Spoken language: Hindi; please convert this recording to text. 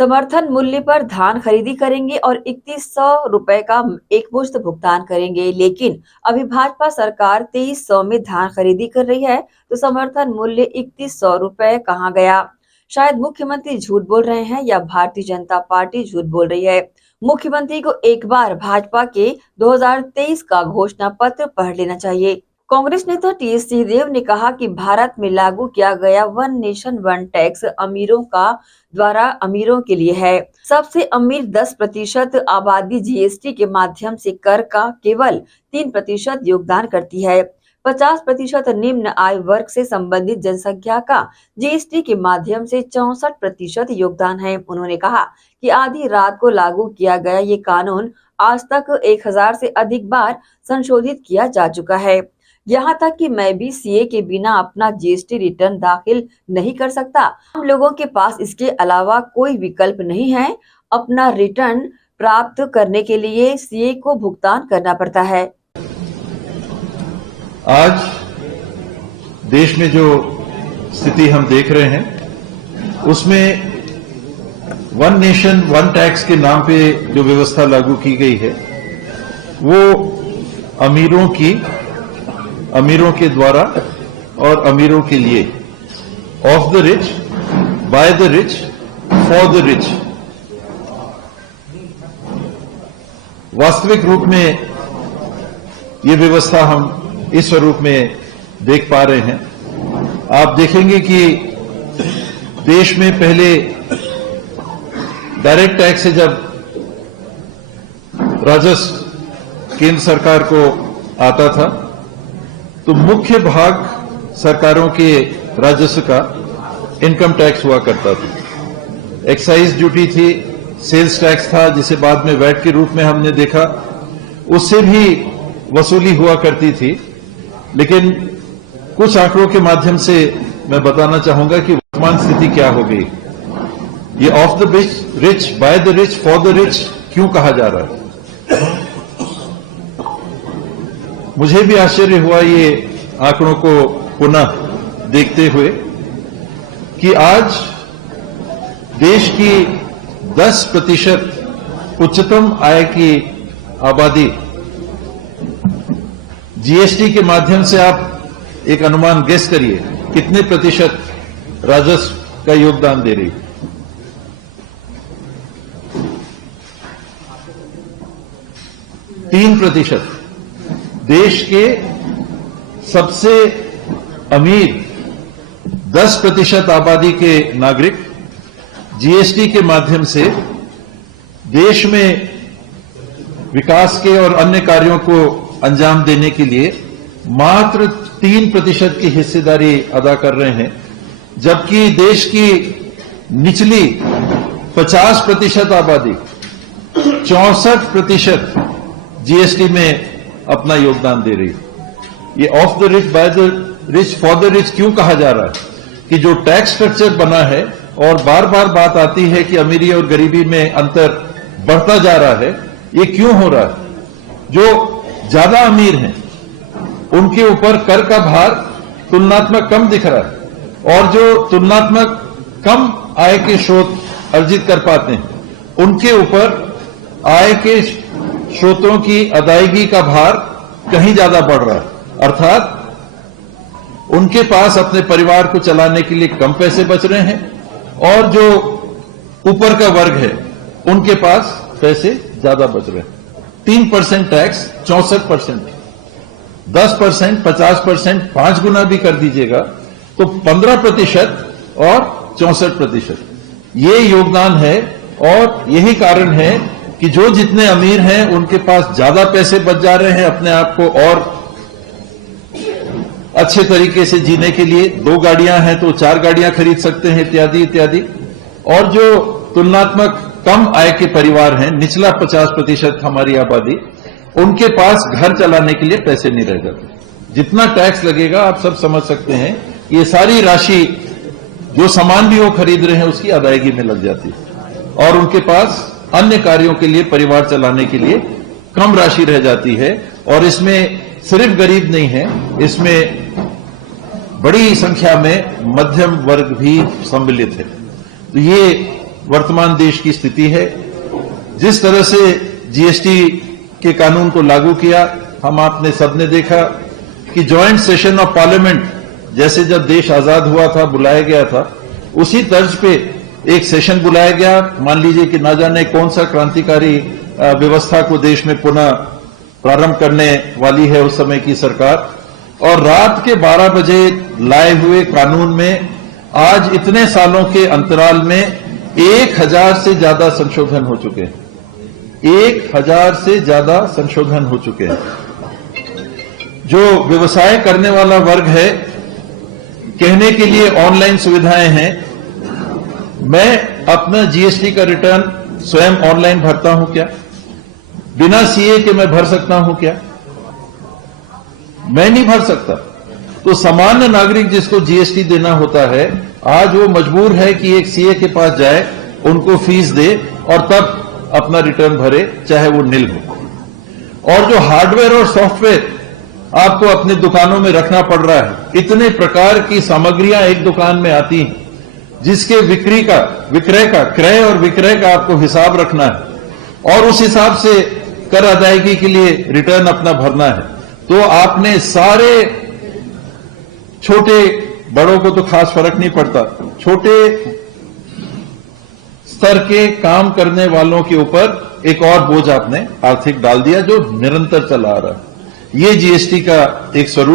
समर्थन मूल्य पर धान खरीदी करेंगे और 3100 रुपए का एक मुश्त भुगतान करेंगे। लेकिन अभी भाजपा सरकार 2300 में धान खरीदी कर रही है, तो समर्थन मूल्य 3100 रुपए कहाँ गया? शायद मुख्यमंत्री झूठ बोल रहे हैं या भारतीय जनता पार्टी झूठ बोल रही है। मुख्यमंत्री को एक बार भाजपा के 2023 का घोषणा पत्र पढ़ लेना चाहिए। कांग्रेस नेता टीएस सिंहदेव ने कहा कि भारत में लागू किया गया वन नेशन वन टैक्स अमीरों का द्वारा अमीरों के लिए है। सबसे अमीर 10% आबादी जीएसटी के माध्यम से कर का केवल 3% योगदान करती है। 50% निम्न आय वर्ग से संबंधित जनसंख्या का जीएसटी के माध्यम से 64% योगदान है। उन्होंने कहा कि आधी रात को लागू किया गया ये कानून आज तक 1000 से अधिक बार संशोधित किया जा चुका है। यहाँ तक कि मैं भी सीए के बिना अपना जीएसटी रिटर्न दाखिल नहीं कर सकता। हम लोगों के पास इसके अलावा कोई विकल्प नहीं है। अपना रिटर्न प्राप्त करने के लिए सीए को भुगतान करना पड़ता है। आज देश में जो स्थिति हम देख रहे हैं उसमें वन नेशन वन टैक्स के नाम पे जो व्यवस्था लागू की गई है वो अमीरों के द्वारा और अमीरों के लिए, of the rich, by the rich, for the rich. वास्तविक रूप में ये व्यवस्था हम इस स्वरूप में देख पा रहे हैं। आप देखेंगे कि देश में पहले डायरेक्ट टैक्स से जब राजस्व केंद्र सरकार को आता था तो मुख्य भाग सरकारों के राजस्व का इनकम टैक्स हुआ करता था। एक्साइज ड्यूटी थी, सेल्स टैक्स था जिसे बाद में वैट के रूप में हमने देखा, उससे भी वसूली हुआ करती थी। लेकिन कुछ आंकड़ों के माध्यम से मैं बताना चाहूंगा कि वर्तमान स्थिति क्या हो गई। ये of the rich, by the rich, for the rich क्यों कहा जा रहा है? मुझे भी आश्चर्य हुआ ये आंकड़ों को पुनः देखते हुए कि आज देश की 10% उच्चतम आय की आबादी जीएसटी के माध्यम से, आप एक अनुमान गेस करिए कितने प्रतिशत राजस्व का योगदान दे रही है? 3%। देश के सबसे अमीर 10% आबादी के नागरिक जीएसटी के माध्यम से देश में विकास के और अन्य कार्यों को अंजाम देने के लिए मात्र 3% की हिस्सेदारी अदा कर रहे हैं, जबकि देश की निचली 50% आबादी 64% जीएसटी में अपना योगदान दे रही है। ये of the rich, by the rich, for the rich क्यों कहा जा रहा है? कि जो टैक्स स्ट्रक्चर बना है और बार बार बात आती है कि अमीरी और गरीबी में अंतर बढ़ता जा रहा है, ये क्यों हो रहा है? जो ज्यादा अमीर हैं उनके ऊपर कर का भार तुलनात्मक कम दिख रहा है और जो तुलनात्मक कम आय के स्रोत अर्जित कर पाते हैं उनके ऊपर आय के स्रोतों की अदायगी का भार कहीं ज्यादा बढ़ रहा है। अर्थात उनके पास अपने परिवार को चलाने के लिए कम पैसे बच रहे हैं और जो ऊपर का वर्ग है उनके पास पैसे ज्यादा बच रहे हैं। 3% टैक्स 64%, 10% 50%, 5 गुना भी कर दीजिएगा तो 15% और 64%। ये योगदान है और यही कारण है कि जो जितने अमीर हैं उनके पास ज्यादा पैसे बच जा रहे हैं अपने आप को और अच्छे तरीके से जीने के लिए। 2 गाड़ियां हैं तो 4 गाड़ियां खरीद सकते हैं, इत्यादि इत्यादि। और जो तुलनात्मक कम आय के परिवार हैं, निचला 50% हमारी आबादी, उनके पास घर चलाने के लिए पैसे नहीं रह जाते। जितना टैक्स लगेगा आप सब समझ सकते हैं, ये सारी राशि जो सामान भी वो खरीद रहे हैं उसकी अदायगी में लग जाती है और उनके पास अन्य कार्यों के लिए, परिवार चलाने के लिए कम राशि रह जाती है। और इसमें सिर्फ गरीब नहीं है, इसमें बड़ी संख्या में मध्यम वर्ग भी सम्मिलित है। तो ये वर्तमान देश की स्थिति है। जिस तरह से जीएसटी के कानून को लागू किया, हम आपने सबने देखा कि ज्वाइंट सेशन ऑफ पार्लियामेंट जैसे जब देश आजाद हुआ था बुलाया गया था, उसी तर्ज पे एक सेशन बुलाया गया। मान लीजिए कि ना जाने कौन सा क्रांतिकारी व्यवस्था को देश में पुनः प्रारंभ करने वाली है उस समय की सरकार, और रात के 12 बजे लाए हुए कानून में आज इतने सालों के अंतराल में 1000 से ज्यादा संशोधन हो चुके हैं। 1000 से ज्यादा संशोधन हो चुके हैं। जो व्यवसाय करने वाला वर्ग है, कहने के लिए ऑनलाइन सुविधाएं हैं। मैं अपना जीएसटी का रिटर्न स्वयं ऑनलाइन भरता हूं क्या? बिना सीए के मैं भर सकता हूं क्या? मैं नहीं भर सकता। तो सामान्य नागरिक जिसको जीएसटी देना होता है, आज वो मजबूर है कि एक सीए के पास जाए, उनको फीस दे और तब अपना रिटर्न भरे, चाहे वो निल हो। और जो हार्डवेयर और सॉफ्टवेयर आपको अपने दुकानों में रखना पड़ रहा है, इतने प्रकार की सामग्रियां एक दुकान में आती हैं, जिसके क्रय और विक्रय का आपको हिसाब रखना है और उस हिसाब से कर अदायगी के लिए रिटर्न अपना भरना है। तो आपने सारे, छोटे बड़ों को तो खास फर्क नहीं पड़ता, छोटे स्तर के काम करने वालों के ऊपर एक और बोझ आपने आर्थिक डाल दिया, जो निरंतर चला आ रहा है। ये जीएसटी का एक स्वरूप